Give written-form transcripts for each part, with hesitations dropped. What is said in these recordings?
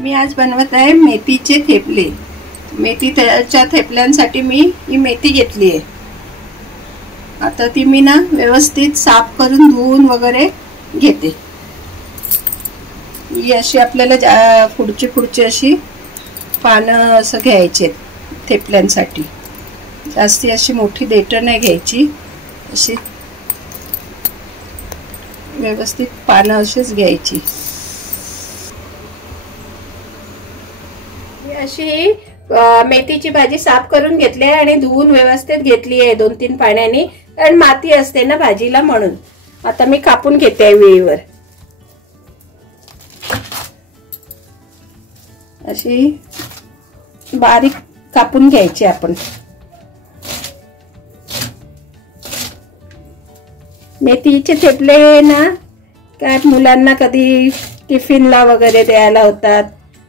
मी आज बनवत आहे मेथीचे थेपले। मेथीच्या थेपल्यांसाठी मी ही मेथी घेतली आहे। आता ती मी ना व्यवस्थित साफ करून धुवून वगैरे घेते। ही अशी आपल्याला पुढची अशी पानं असं घ्यायचे थेपल्यांसाठी। जास्ती अशी मोठी देठ नाही घ्यायची, अशी व्यवस्थित पानं अशीच घ्यायची। अशी मेथीची भाजी साफ करून घेतली आहे आणि धुवून व्यवस्थित घेतली आहे 2-3 पाण्याने, कारण माती असते ना भाजीला, म्हणून। आता मी कापून घेते आहे वेळीवर। अशी बारीक कापून घ्यायची आपण। मेथीचे थेपले ना काय मुलांना कधी टिफिनला वगैरे द्यायला होतात।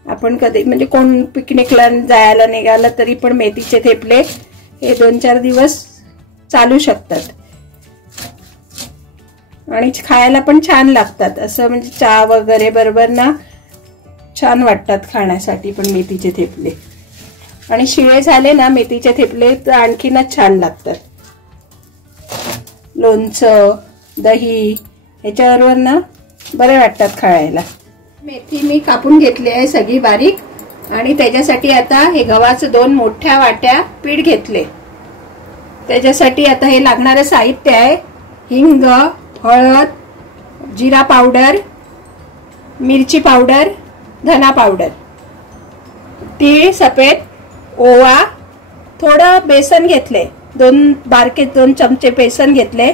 आपण कधी म्हणजे कोण पिकनिकला जायला निघालं तरी पण मेथीचे थेपले हे 2-4 दिवस चालू शकतात आणि खायला पण छान लागतात। असं म्हणजे चहा वगैरे बरोबर ना छान वाटतात खाण्यासाठी पण मेथीचे थेपले। आणि शिळे झाले ना मेथीचे थेपले तर आणखीनच छान लागतात। लोणचं, दही ह्याच्याबरोबर ना बरे वाटतात खायला। मेथी मी कापून घेतली आहे सगळी बारीक, आणि त्याच्यासाठी आता हे गव्हाचं 2 मोठ्या वाट्या पीठ घेतले। त्याच्यासाठी आता हे लागणारे साहित्य आहे हिंग, हळद, जिरा पावडर, मिरची पावडर, धना पावडर, तीळ सफेद, ओवा, थोडं बेसन घेतले, 2 चमचे बेसन घेतले,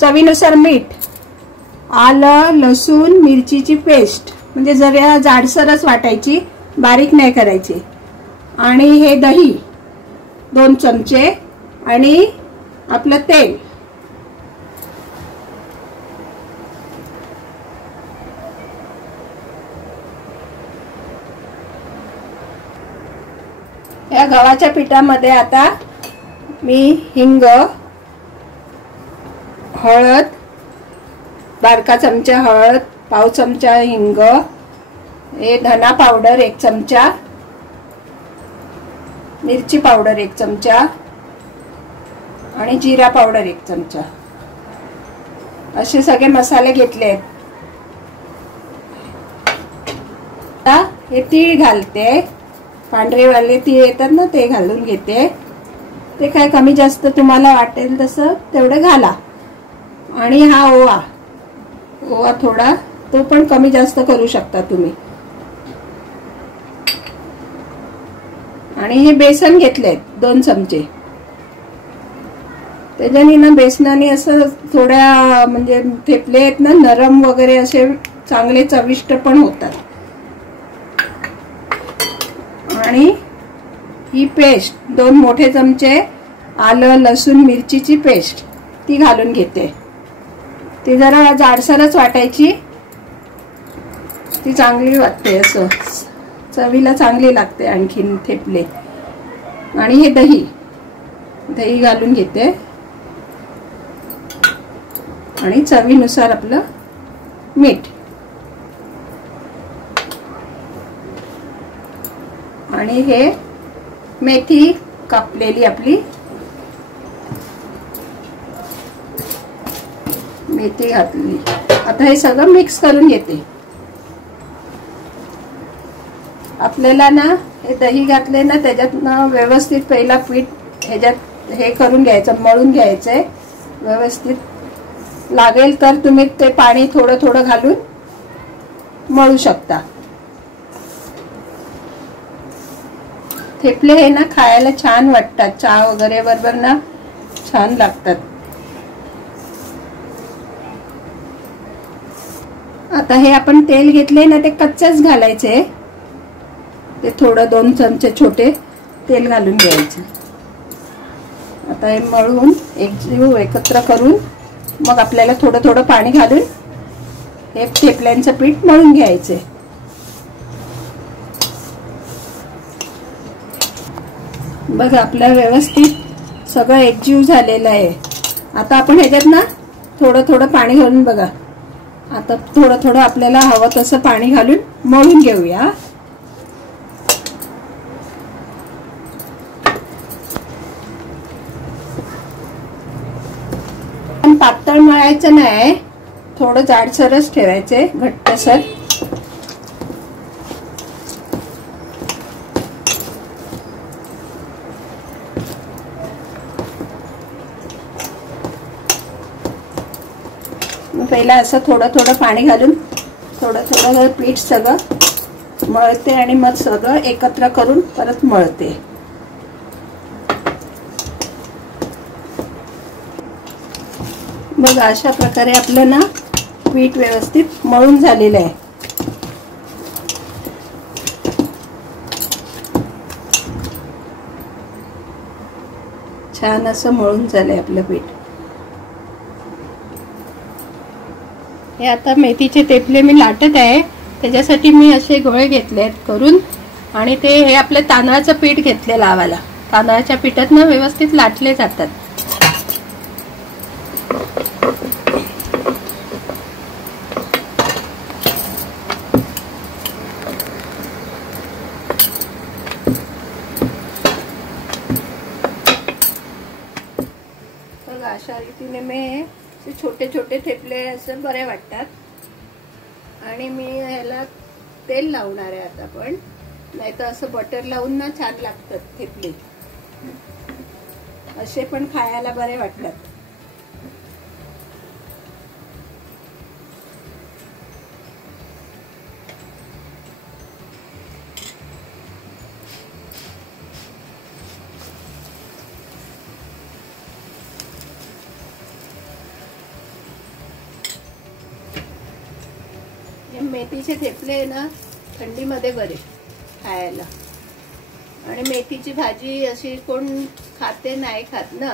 चवीनुसार मीठ, आलं लसूण मिरचीची पेस्ट म्हणजे जरा जाडसरच वाटायची, बारीक नाही करायची, आणि हे दही 2 चमचे, आणि आपलं तेल। या गव्हाच्या पिठामध्ये आता मी हिंग, हळद, बारका चमचा हळद, पाव चमचा हिंग, हे धना पावडर 1 चमचा, मिरची पावडर 1 चमचा, आणि जिरा पावडर 1 चमचा, असे सगळे मसाले घेतले आहेत। आता हे तीळ घालते, पांढरेवाले तीळ येतात ना ते घालून घेते। ते काय कमी जास्त तुम्हाला वाटेल तसं तेवढं घाला। आणि हा ओवा थोडा तो पण कमी जास्त करू शकता तुम्ही। आणि हे बेसन घेतले 2 चमचे। त्याच्याने ना बेसनाने असं थोड्या म्हणजे थेपले आहेत ना नरम वगैरे असे चांगले चविष्ट पण होतात। आणि ही पेस्ट 2 मोठे चमचे आलं लसूण मिरचीची पेस्ट ती घालून घेते। ती जरा जाडसरच वाटायची, ती चांगली वाटते, असं चवीला चांगली लागते आणखीन थेपले। आणि हे दही घालून घेते, आणि चवीनुसार आपलं मीठ, आणि हे मेथी कापलेली आपली मेथी घातली। आता हे सगळं मिक्स करून घेते। आपल्याला ना हे दही घातले ना त्याच्यात ना व्यवस्थित पहिला पीठ ह्याच्यात हे करून घ्यायचं, मळून घ्यायचंय व्यवस्थित। लागेल तर तुम्ही ते पाणी थोडं घालून मळू शकता। थेपले हे ना खायला छान वाटतात, चहा वगैरे बरोबर ना छान लागतात। आता हे आपण तेल घेतले ना ते कच्चेच घालायचे, ते थोडं 2 चमचे छोटे तेल घालून घ्यायचे। आता हे मळून एकत्र करून मग आपल्याला थोडं पाणी घालून हे थेपल्यांचं पीठ मळून घ्यायचे। बघा आपलं व्यवस्थित सगळं एकजीव झालेलं आहे। आता आपण ह्याच्यात ना थोडं पाणी घालून बघा, आता थोडं आपल्याला हवं तसं पाणी घालून मळून घेऊया। पातळ मळायचं नाही, थोडं जाडसरच ठेवायचे, घट्टसर. पहिला असं थोडं थोडं पाणी घालून थोडं थोडं पीठ सगळं मळते आणि मग सगळं एकत्र करून परत मळते. बघा अशा प्रकारे आपलं ना पीठ व्यवस्थित मळून झालेलं आहे. छान असं मळून झालंय आपलं पीठ. हे आता मेथीचे थेपले मी लाटत आहे, त्याच्यासाठी मी असे गोळे घेतले आहेत करून, आणि ते हे आपले तांदळाचं पीठ घेतले लावायला. तांदळाच्या पिठातनं व्यवस्थित लाटले जातात. बघा अशा रीतीने मी छोटे छोटे थेपले असं बरे वाटतात. आणि मी ह्याला तेल लावणार आहे आता, पण नाही तर असं बटर लावून ना छान लागतात थेपले, असे पण खायला बरे वाटतात. मेथीचे थेपले ना थंडीमध्ये बरे खायला. आणि मेथीची भाजी अशी कोण खाते नाही खात ना,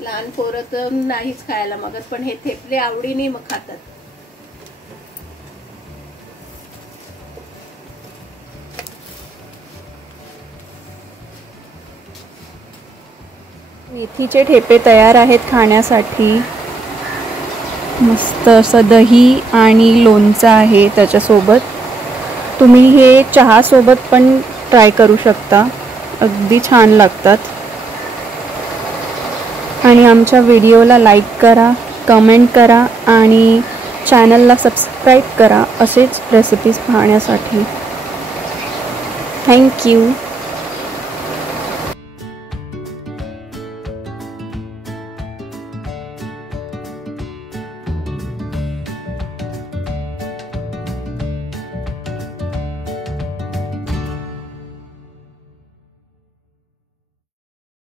लहान पोरं तर नाहीच खायला मागत, पण हे थेपले आवडीने मग खातात. मेथीचे ठेपे तयार आहेत खाण्यासाठी. मस्त असं दही आणि लोणचं आहे त्याच्यासोबत. तुम्ही हे चहासोबत पण ट्राय करू शकता, अगदी छान लागतात. आणि आमच्या व्हिडिओला लाईक करा, कमेंट करा आणि चॅनलला सबस्क्राईब करा असेच रेसिपीज पाहण्यासाठी. थँक्यू.